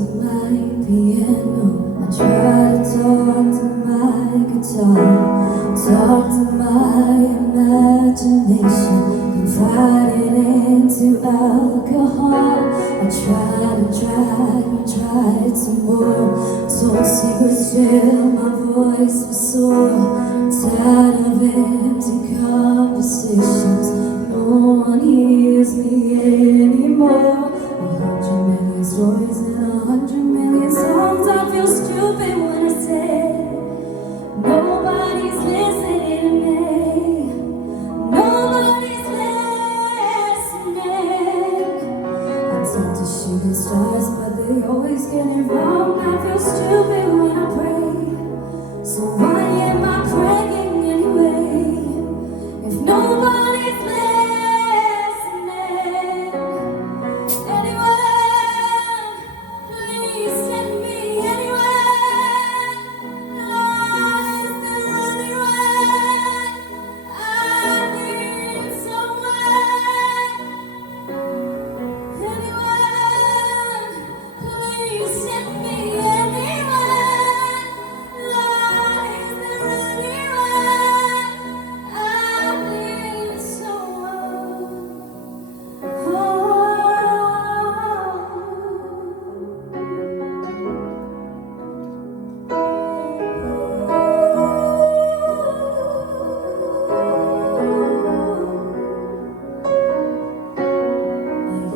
to my piano, I try to talk to my guitar, talk to my imagination, confide it into alcohol. I tried some more, told secrets till my voice was sore. Tired of empty conversations, no one hears me anymore. 100 million stories and 100 million songs. I feel stupid when I say nobody's listening to me. Nobody's listening. I tend to shoot at stars, but they always get it wrong. I feel stupid when I pray. So why am I praying anyway? If nobody's listening.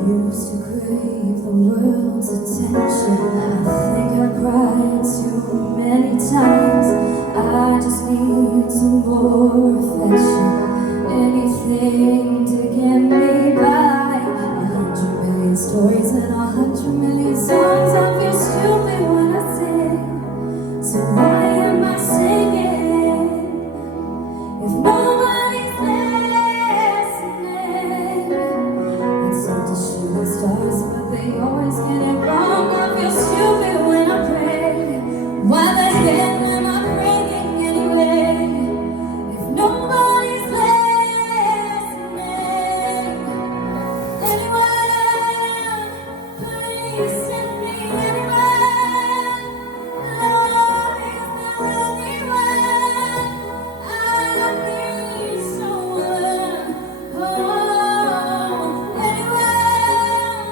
Used to crave the world's attention. I think I cried too many times. I just need some more affection, anything to get me by. 100 million stories and 100 million songs. I feel stupid when I sing. So why am I singing if nobody's listening? It's up to shooting stars, but they always get it wrong. I feel stupid when I pray. Why the hell am I praying anyway? If nobody's listening. Anyone, please send me anyone. Lord, is there anyone? I need someone. Oh, anyone,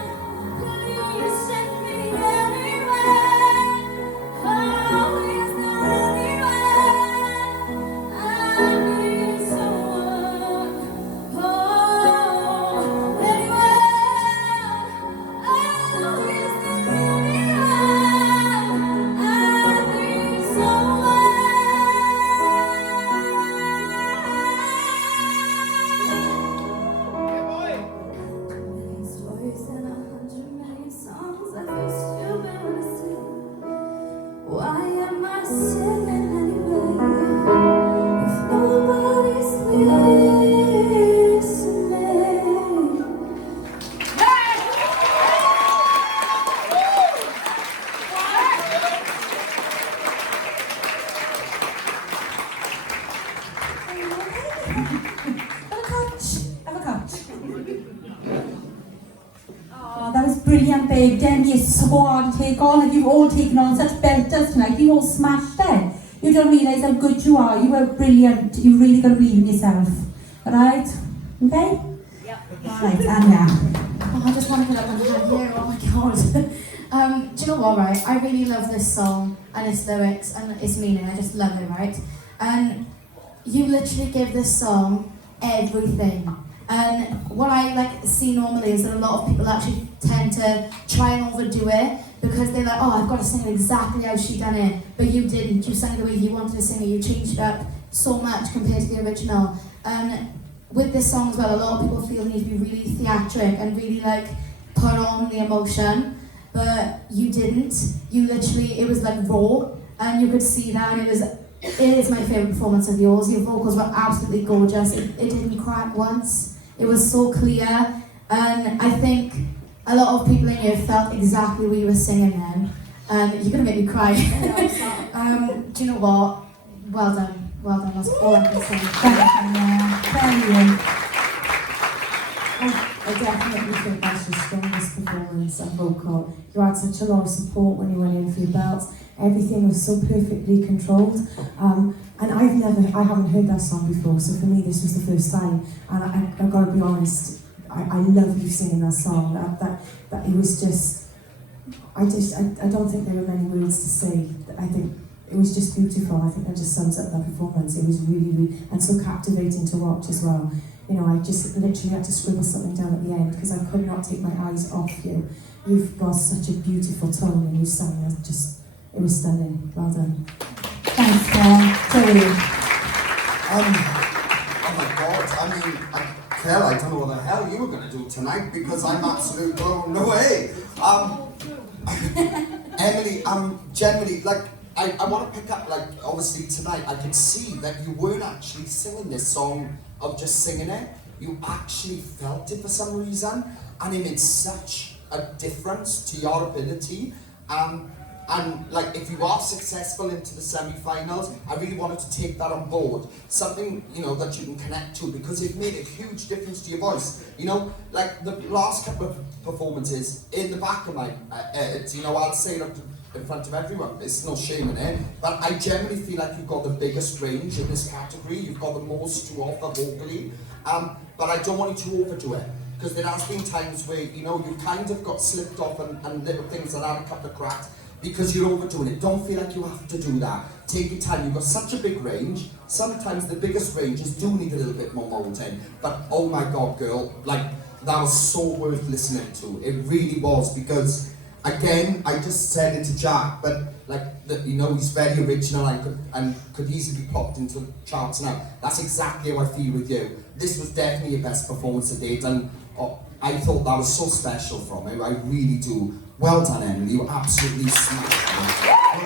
please send me anyone. Oh, is there anyone? I need someone. Oh, anyone. Oh, is there anyone? I need someone. Million stories and 100 million songs. I feel stupid when I sing. Why am I singing anyway? If nobody's listening. Have a coach. Oh, that was brilliant, babe. Demi is so hard to take on. Like, you've all taken on such belters tonight. You've all smashed it. You don't realise how good you are. You were brilliant. You really got to believe in yourself. Alright? Okay? Yep. Alright, Anya. Oh, I just want to get up and hand here. Oh my god. Do you know what, right? I really love this song and its lyrics and its meaning. I just love it, right? And you literally give this song everything. And what I see normally is that a lot of people actually tend to try and overdo it because they're like, oh, I've got to sing it exactly how she done it. But you didn't. You sang it the way you wanted to sing it. You changed it up so much compared to the original. And with this song as well, a lot of people feel they need to be really theatric and really put on the emotion. But you didn't. You literally, it was raw, and you could see that. And it is my favourite performance of yours. Your vocals were absolutely gorgeous. It didn't crack once. It was so clear, and I think a lot of people in here felt exactly what you were singing then. You're gonna make me cry. Do you know what? Well done. That's all I can say. Brilliant. I definitely think that's the strongest performance performance and vocal. You had such a lot of support when you went in for your belts. Everything was so perfectly controlled. And I haven't heard that song before, so for me this was the first time. And I've got to be honest, I love you singing that song. That it was just, I don't think there are many words to say. I think it was just beautiful. I think that just sums up that performance. It was really, really, and so captivating to watch as well. You know, I just literally had to scribble something down at the end because I could not take my eyes off you. You've got such a beautiful tone and you sang it just, it was stunning. Well done. Thanks, Joey. Oh my God, I mean, Kel, I don't know what the hell you were going to do tonight because I'm absolutely blown away. Emily, generally, like, I want to pick up, like, obviously tonight I could see that you weren't actually singing this song of just singing it. You actually felt it for some reason, and it made such a difference to your ability. And like, if you are successful into the semi-finals, I really wanted to take that on board. Something, you know, that you can connect to, because it made a huge difference to your voice. You know, like the last couple of performances, in the back of my head, you know, I'll say it in front of everyone, there's no shame in it, but I generally feel like you've got the biggest range in this category, you've got the most to offer vocally, but I don't want you to overdo it. Because there has been times where, you know, you kind of got slipped off and little things that had a couple of cracks, because you're overdoing it. Don't feel like you have to do that. Take your time. You've got such a big range. Sometimes the biggest ranges do need a little bit more molding. But oh my God, girl, like, that was so worth listening to. It really was, because again, I just said it to Jack, but like, you know, he's very original and could easily be plopped into charts now. That's exactly how I feel with you. This was definitely your best performance to date, and I thought that was so special from him. I really do. Well done, Emily. You absolutely smashed it.